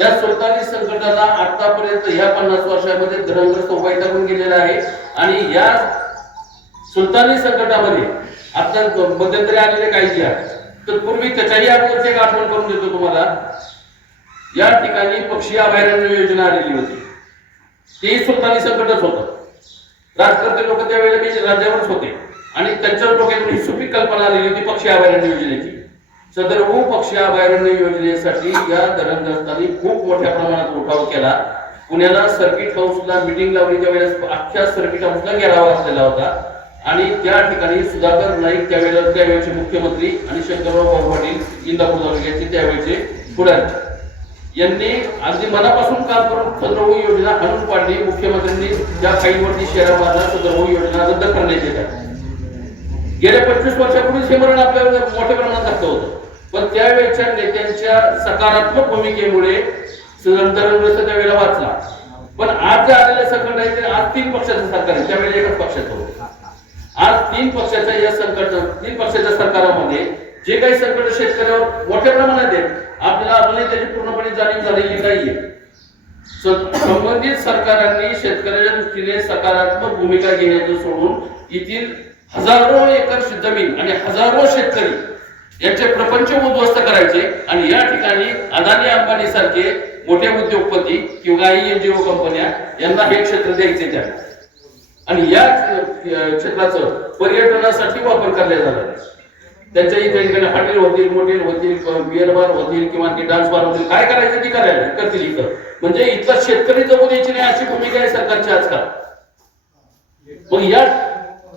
या सुलतानी संकटाला आतापर्यंत या 50 वर्षामध्ये धरणग्रस्त वैतागून गेलेला आहे आणि या सुलतानी संकटामध्ये आता मध्यंतरी आलेले काही जे आहे तर पूर्वी त्याच्याही अगोदरची एक आठवण करून देतो तुम्हाला. या ठिकाणी पक्षी अभयारण्य योजना आलेली होती. तेही सुलतानी संकटच होतं. राजकारते लोक त्यावेळेला मी राज्यावरच होते आणि त्यांच्या डोक्यातून ही सुपीक कल्पना आलेली होती पक्षी अभयारण्य योजनेची. सदरहू पक्षी अभयारण्य योजनेसाठी या धरणग्रस्तांनी खूप मोठ्या प्रमाणात उठाव केला. पुण्याला सर्किट हाऊसला मीटिंग लावली त्यावेळेस अख्ख्या सर्किट हाऊसला घेरावा असलेला होता आणि त्या ठिकाणी सुधाकर नाईक त्यावेळेचे मुख्यमंत्री आणि शंकरराव पाटील इंदापूर तालुक्याचे त्यावेळेचे पुढारी यांनी अगदी मनापासून काम करून सदरहू योजना आणून पाडली. मुख्यमंत्र्यांनी त्या फाईलवरती शेरा मारला. सदरहू योजना रद्द करण्यात येत्या. गेल्या 25 वर्षापूर्वीच हे मरण आपल्याला मोठ्या प्रमाणात दाखवत होतं. पण त्यावेळेच्या नेत्यांच्या सकारात्मक भूमिकेमुळे धरणग्रस्त त्यावेळेला वाचला. पण आज जे आलेलं संकट आहे ते आज 3 पक्षाचं सरकार आहे. त्यावेळेला एकच पक्षाचं होतं. आज 3 पक्षाच्या या संकट 3 पक्षाच्या सरकारामध्ये जे काही संकट शेतकऱ्यावर मोठ्या प्रमाणात आहे आपल्याला अजूनही त्याची पूर्णपणे जाणीव झालेली नाहीये. संबंधित सरकारांनी शेतकऱ्याच्या दृष्टीने सकारात्मक भूमिका घेण्याचं सोडून येथील हजारो एकर जमीन आणि हजारो शेतकरी याचे प्रपंच उद्ध्वस्त करायचे आणि या ठिकाणी अदानी अंबानी सारखे मोठे उद्योगपती किंवा काही एनजीओ कंपन्या यांना हे क्षेत्र द्यायचे त्या आणि या क्षेत्राचं पर्यटनासाठी वापर करण्यात जाणार. त्यांच्या इथे हॉटेल होतील, मोटेल होतील, बिअर बार होतील किंवा डान्स बार होतील, काय करायचं ती करायला करतील इथं. म्हणजे इथला शेतकरी जगू द्यायची नाही अशी भूमिका आहे सरकारची आजकाल.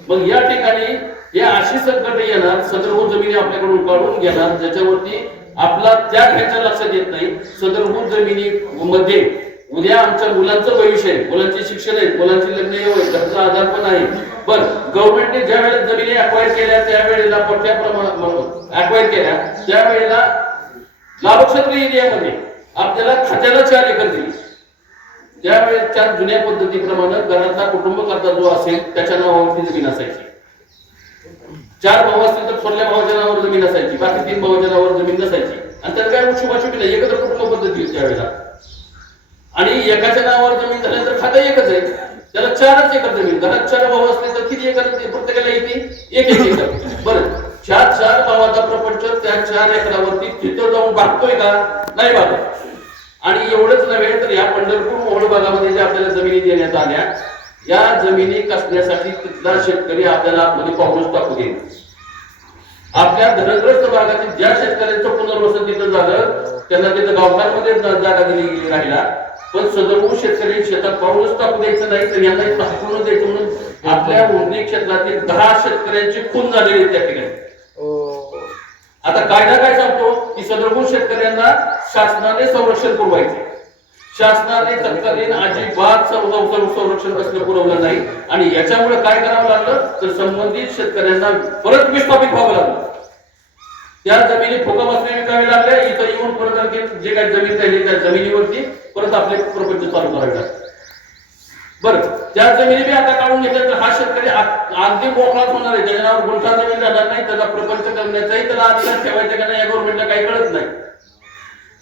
मग या ठिकाणी हे अशी संकट येणार. सदरहू जमिनी आपल्याकडून काढून घेणार ज्याच्यावरती आपला त्याग ह्याच्या लक्षात येत नाही. सदरहू जमिनी मध्ये उद्या आमच्या मुलांचं भविष्य आहे, मुलांचे शिक्षण आहे, मुलांची लग्न आहे, घरचा आधार पण आहे. पण गव्हर्नमेंटने ज्या वेळेला जमिनी अक्वायर केल्या त्यावेळेला मोठ्या प्रमाणात अक्वायर केल्या त्यावेळेला लाभक्षेत्र एरियामध्ये आपल्याला खात्याला 4 एकर दिली. त्यावेळेच्या जुन्या पद्धतीप्रमाणे घरातला कुटुंब करता जो असेल त्याच्या नावावरती जमीन असायची. 4 भाऊ असतील तर थोरल्या भावाच्या नावावर जमीन असायची, बाकी 3 भावाच्या नावावर जमीन नसायची आणि त्याला काय शुभाशुभी नाही. एकत्र कुटुंब पद्धती होती त्यावेळेला आणि एकाच्या नावावर जमीन झाल्यानंतर खाता एकच आहे त्याला 4च एकर जमीन. घरात 4 भाऊ असले तर किती एकर प्रत्येकाला येते? 1 एकर. बरं 4 भावाचा प्रपंच त्या 4 एकरावरती तिथं जाऊन भागतोय का? नाही भागत. आणि एवढंच नव्हे तर या पंढरपूर मोहोळ भागामध्ये जे आपल्याला जमिनी देण्यात आल्या या जमिनी कसण्यासाठी तिथला शेतकरी आपल्याला आतमध्ये पाऊलच टाकू देईल. आपल्या धरणग्रस्त भागातील ज्या शेतकऱ्यांचं पुनर्वसन तिथं झालं त्यांना तिथं गावठाणमध्ये जागा दिली गेली राहिला. पण सदरहू शेतकरी शेतात पाऊलच टाकू द्यायचं नाही तर यांना हटवून द्यायचं म्हणून आपल्या उर्णी क्षेत्रातील 10 शेतकऱ्यांची खून झालेली त्या ठिकाणी. आता कायदा काय सांगतो की सदरहू शेतकऱ्यांना शासनाने संरक्षण पुरवायचे. शासनाने तत्कालीन अजिबात संरक्षण कसलं पुरवलं नाही आणि याच्यामुळे काय करावं लागलं तर संबंधित शेतकऱ्यांना परत विस्थापित व्हावं लागलं. त्या जमिनी फुका बसल्या विकावे लागल्या. इथं येऊन परत जे काही जमीन राहिली त्या जमिनीवरती परत आपले प्रपंच चालू करावे लागले. बरं त्या जमिनी बी आता काढून घेतल्या तर हा शेतकरी अगदी मोकळाच होणार आहे. त्याच्या नावावर गुंठा जमीन राहणार नाही. त्याचा प्रपंच करण्याचाही त्याला अधिकार ठेवायचा का नाही या गव्हर्नमेंटला काही कळत नाही.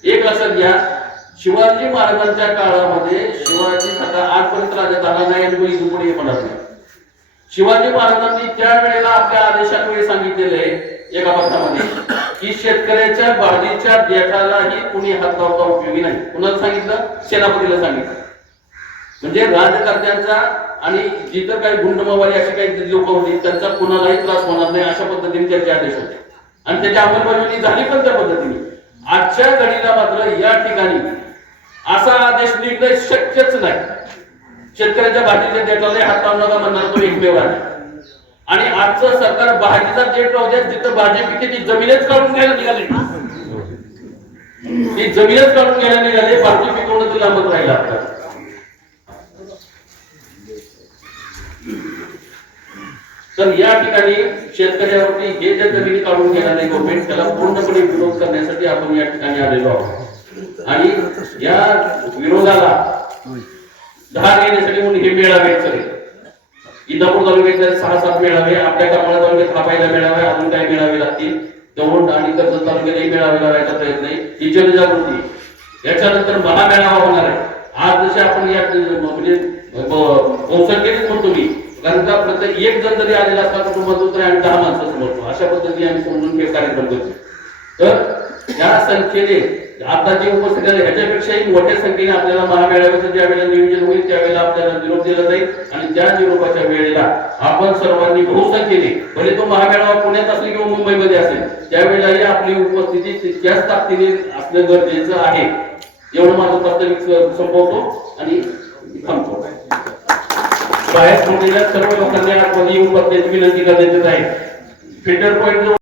एक लक्षात घ्या शिवाजी महाराजांच्या काळामध्ये शिवाजी आता आजपर्यंत राजा झाला नाही आणि कोणी पुढे म्हणत नाही. शिवाजी महाराजांनी त्यावेळेला आपल्या आदेशांवेळी सांगितलेलं आहे एका पत्रामध्ये की शेतकऱ्याच्या भाजीच्या देठालाही कुणी हात लावता उपयोगी नाही. कुणाला सांगितलं? सेनापतीला सांगितलं. म्हणजे राजकर्त्यांचा आणि जिथं काही गुंडमावाली अशी काही लोक होती त्यांचा कुणालाही त्रास होणार नाही अशा पद्धतीने त्याचे आदेश होते आणि त्याची अंमलबजावणी झाली पण त्या पद्धतीने. आजच्या घडीला मात्र या ठिकाणी असा आदेश निघणं शक्यच नाही. शेतकऱ्याच्या भाजीच्या देठाला हात लावू नका म्हणणार तो एकमेव आहे. आणि आजचं सरकार भाजीचा देठ राहू द्या जिथं भाजी पिके ती जमीनच काढून घ्यायला निघाली. ती जमीनच काढून घ्यायला निघाले. भाजी पिकवणं तुला लांबच राहिला आपल्याला. तर या ठिकाणी शेतकऱ्यावरती हे ज्या जमिनी काढून घेणार नाही गव्हर्नमेंट त्याला पूर्णपणे विरोध करण्यासाठी आपण या ठिकाणी आलेलो आहोत. आणि या विरोधाला धार घेण्यासाठी म्हणून हे मेळावे सगळे इंदापूर तालुक्यात 6-7 मेळावे, आपल्या करमाळा तालुक्यात थापायला मेळावे, अजून काही मेळावे लागतील. दौंड आणि कर्जत तालुक्यातही मेळावे लावायचा प्रयत्न आहे. ही जनजागृती याच्यानंतर महामेळावा होणार आहे. आज जसे आपण या म्हणजे बहुसंख्येनेच म्हणतो मी, कारण का प्रत्येक एक जण जरी आलेला असला कुटुंबातून तरी आम्ही 10 माणसं समजतो. अशा पद्धतीने आम्ही समजून हे कार्यक्रम करतो. तर या संख्येने आता जे उपस्थित आहे ह्याच्यापेक्षाही मोठ्या संख्येने आपल्याला महामेळाव्याचं ज्या वेळेला नियोजन होईल त्यावेळेला आपल्याला निरोप दिला जाईल आणि त्या निरोपाच्या वेळेला आपण सर्वांनी बहुसंख्येने, भले तो महामेळावा पुण्यात असेल किंवा मुंबईमध्ये असेल, त्यावेळेलाही आपली उपस्थिती तितक्याच ताकदीने असणं गरजेचं आहे. एवढं माझं प्राथमिक संपवतो आणि थांबतो. बाहेर पडलेल्या सर्व लोकांनी आतमध्ये येऊन बसण्याची विनंती करण्यात येत आहे. Filter point